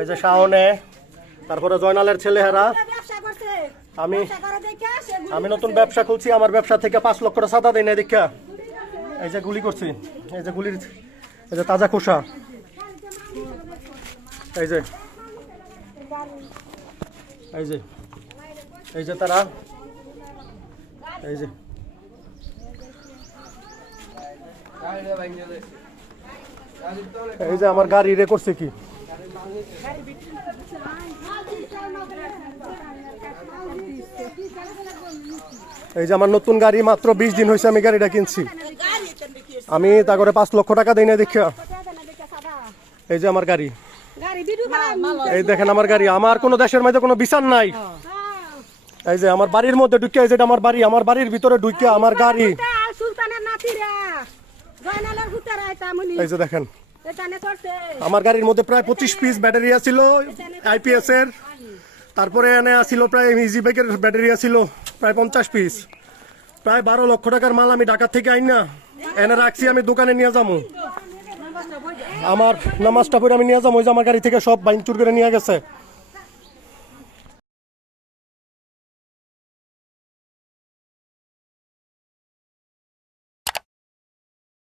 এই যে শাওনে, তারপরে জয়নালের ছেলে হেরা। আমি নতুন ব্যবসা খুলছি, আমার ব্যবসা থেকে 5 লক্ষ টাকা চাঁদা দেয় না দেখা। এই যে গুলি করছি, এই যে গুলির এই যে তাজা খোসা, এই যে এই যে এই যে তারা, এই যে এই যে আমার গাড়ি রে করছে কি, এই যে আমার নতুন গাড়ি, মাত্র 20 দিন হয়েছে আমি গাড়িটা কিনছি। আমি তা করে 5 লক্ষ টাকা দিই না দেখা। এই যে আমার গাড়ি, এই দেখেন আমার গাড়ি। আমার কোনো দেশের মধ্যে কোনো বিচার নাই। এই যে আমার বাড়ির মধ্যে ঢুকে, এই যে আমার বাড়ি, আমার বাড়ির ভিতরে ঢুকে আমার গাড়ি। এই যে দেখেন আমার গাড়ির মধ্যে প্রায় 25 পিস ব্যাটারি ছিল আইপিএস এর, তারপরে এনে আসছিল প্রায় ইজি বাইকের ব্যাটারি ছিল প্রায় 50 পিস, প্রায় 12 লক্ষ টাকার মাল আমি ঢাকা থেকে আইন না এনে রাখছি। আমি দোকানে নিয়ে যাবো, আমার নামাজটা পড়ে আমি নিয়ে যাবো। ওই যে আমার গাড়ি থেকে সব ভাঙচুর করে নিয়ে গেছে।